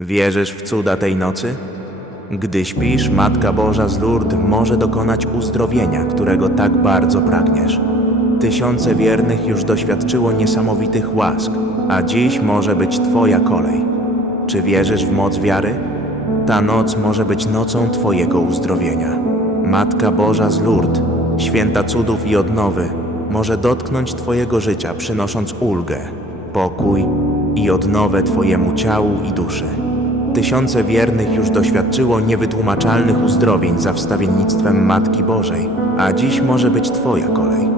Wierzysz w cuda tej nocy? Gdy śpisz, Matka Boża z Lourdes może dokonać uzdrowienia, którego tak bardzo pragniesz. Tysiące wiernych już doświadczyło niesamowitych łask, a dziś może być Twoja kolej. Czy wierzysz w moc wiary? Ta noc może być nocą Twojego uzdrowienia. Matka Boża z Lourdes, święta cudów i odnowy, może dotknąć Twojego życia, przynosząc ulgę, pokój i odnowę Twojemu ciału i duszy. Tysiące wiernych już doświadczyło niewytłumaczalnych uzdrowień za wstawiennictwem Matki Bożej, a dziś może być Twoja kolej.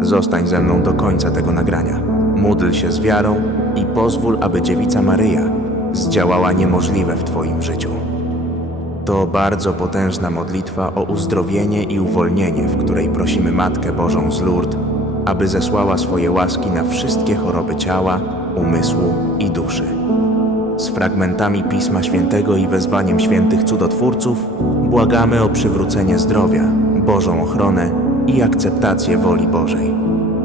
Zostań ze mną do końca tego nagrania. Módl się z wiarą i pozwól, aby Dziewica Maryja zdziałała niemożliwe w Twoim życiu. To bardzo potężna modlitwa o uzdrowienie i uwolnienie, w której prosimy Matkę Bożą z Lourdes, aby zesłała swoje łaski na wszystkie choroby ciała, umysłu i duszy. Z fragmentami Pisma Świętego i wezwaniem świętych cudotwórców błagamy o przywrócenie zdrowia, Bożą ochronę i akceptację woli Bożej.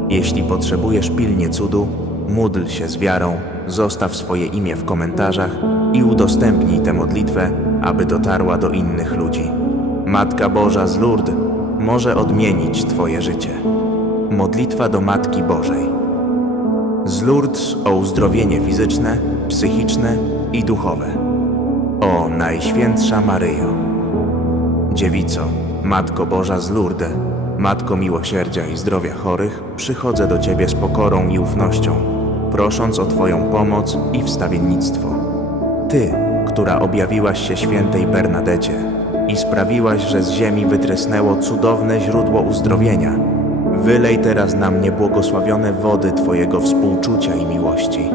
Jeśli potrzebujesz pilnie cudu, módl się z wiarą, zostaw swoje imię w komentarzach i udostępnij tę modlitwę, aby dotarła do innych ludzi. Matka Boża z Lourdes może odmienić Twoje życie. Modlitwa do Matki Bożej. Z Lourdes o uzdrowienie fizyczne, psychiczne i duchowe. O Najświętsza Maryjo. Dziewico, Matko Boża z Lourdes, Matko miłosierdzia i zdrowia chorych, przychodzę do Ciebie z pokorą i ufnością, prosząc o Twoją pomoc i wstawiennictwo. Ty, która objawiłaś się świętej Bernadecie i sprawiłaś, że z ziemi wytrysnęło cudowne źródło uzdrowienia, wylej teraz na mnie błogosławione wody Twojego współczucia i miłości.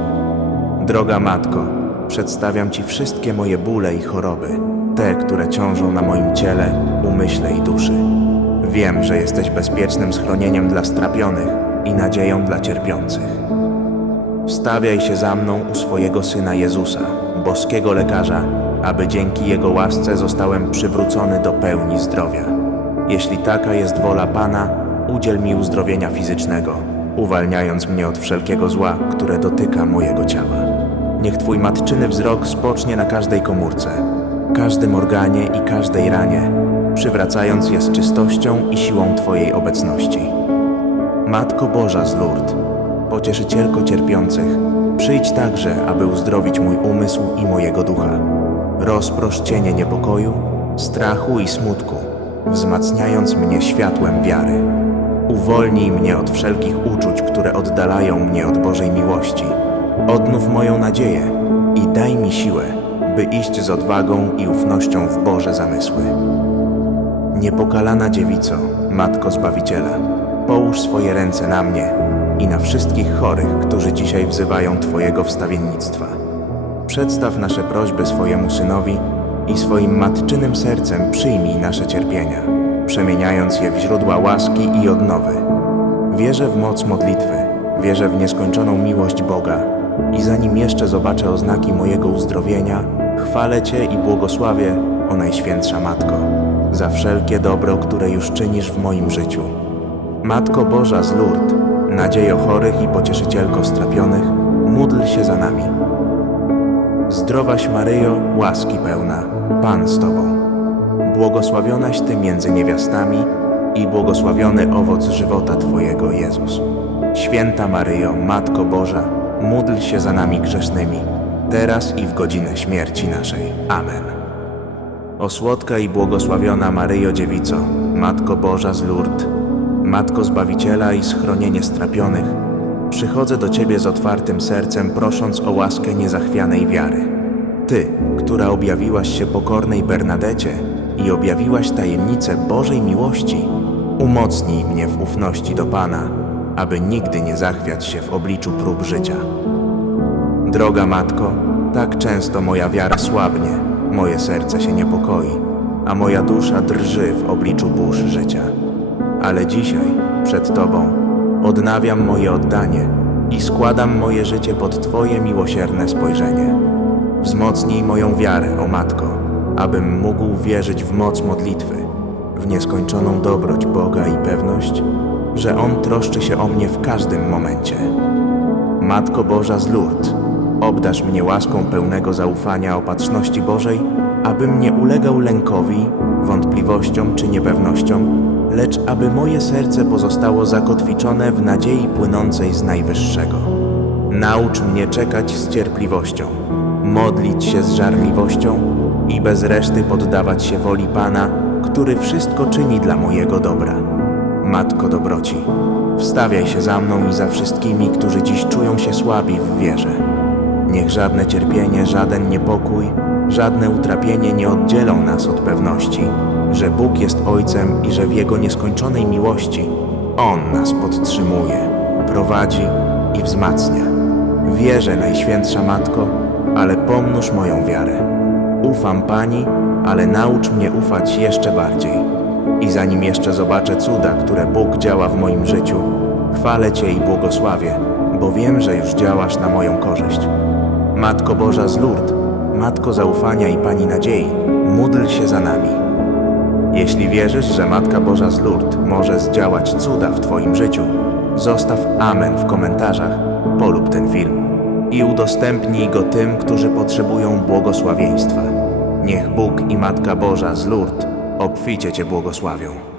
Droga Matko, przedstawiam Ci wszystkie moje bóle i choroby, te, które ciążą na moim ciele, umyśle i duszy. Wiem, że jesteś bezpiecznym schronieniem dla strapionych i nadzieją dla cierpiących. Wstawiaj się za mną u swojego Syna Jezusa, boskiego lekarza, aby dzięki Jego łasce zostałem przywrócony do pełni zdrowia. Jeśli taka jest wola Pana, udziel mi uzdrowienia fizycznego, uwalniając mnie od wszelkiego zła, które dotyka mojego ciała. Niech Twój matczyny wzrok spocznie na każdej komórce, każdym organie i każdej ranie, przywracając je z czystością i siłą Twojej obecności. Matko Boża z Lourdes, pocieszycielko cierpiących, przyjdź także, aby uzdrowić mój umysł i mojego ducha. Rozprosz cienie niepokoju, strachu i smutku, wzmacniając mnie światłem wiary. Uwolnij mnie od wszelkich uczuć, które oddalają mnie od Bożej miłości. Odnów moją nadzieję i daj mi siłę, by iść z odwagą i ufnością w Boże zamysły. Niepokalana dziewico, Matko Zbawiciela, połóż swoje ręce na mnie i na wszystkich chorych, którzy dzisiaj wzywają Twojego wstawiennictwa. Przedstaw nasze prośby swojemu Synowi i swoim matczynym sercem przyjmij nasze cierpienia, przemieniając je w źródła łaski i odnowy. Wierzę w moc modlitwy, wierzę w nieskończoną miłość Boga i zanim jeszcze zobaczę oznaki mojego uzdrowienia, chwalę Cię i błogosławię, o Najświętsza Matko, za wszelkie dobro, które już czynisz w moim życiu. Matko Boża z Lourdes, nadziejo chorych i pocieszycielko strapionych, módl się za nami. Zdrowaś Maryjo, łaski pełna, Pan z Tobą. Błogosławionaś Ty między niewiastami i błogosławiony owoc żywota Twojego, Jezus. Święta Maryjo, Matko Boża, módl się za nami grzesznymi, teraz i w godzinę śmierci naszej. Amen. O słodka i błogosławiona Maryjo Dziewico, Matko Boża z Lourdes, Matko Zbawiciela i schronienie strapionych, przychodzę do Ciebie z otwartym sercem, prosząc o łaskę niezachwianej wiary. Ty, która objawiłaś się pokornej Bernadecie i objawiłaś tajemnicę Bożej miłości, umocnij mnie w ufności do Pana, aby nigdy nie zachwiać się w obliczu prób życia. Droga Matko, tak często moja wiara słabnie, moje serce się niepokoi, a moja dusza drży w obliczu burz życia. Ale dzisiaj, przed Tobą, odnawiam moje oddanie i składam moje życie pod Twoje miłosierne spojrzenie. Wzmocnij moją wiarę, o Matko, abym mógł wierzyć w moc modlitwy, w nieskończoną dobroć Boga i pewność, że On troszczy się o mnie w każdym momencie. Matko Boża z Lourdes, obdasz mnie łaską pełnego zaufania opatrzności Bożej, abym nie ulegał lękowi, wątpliwościom czy niepewnościom, lecz aby moje serce pozostało zakotwiczone w nadziei płynącej z Najwyższego. Naucz mnie czekać z cierpliwością, modlić się z żarliwością i bez reszty poddawać się woli Pana, który wszystko czyni dla mojego dobra. Matko dobroci, wstawiaj się za mną i za wszystkimi, którzy dziś czują się słabi w wierze. Niech żadne cierpienie, żaden niepokój, żadne utrapienie nie oddzielą nas od pewności, że Bóg jest Ojcem i że w Jego nieskończonej miłości On nas podtrzymuje, prowadzi i wzmacnia. Wierzę, Najświętsza Matko, ale pomnóż moją wiarę. Ufam Pani, ale naucz mnie ufać jeszcze bardziej. I zanim jeszcze zobaczę cuda, które Bóg działa w moim życiu, chwalę Cię i błogosławię, bo wiem, że już działasz na moją korzyść. Matko Boża z Lourdes, Matko zaufania i Pani nadziei, módl się za nami. Jeśli wierzysz, że Matka Boża z Lourdes może zdziałać cuda w Twoim życiu, zostaw Amen w komentarzach, polub ten film i udostępnij go tym, którzy potrzebują błogosławieństwa. Niech Bóg i Matka Boża z Lourdes obficie Cię błogosławią.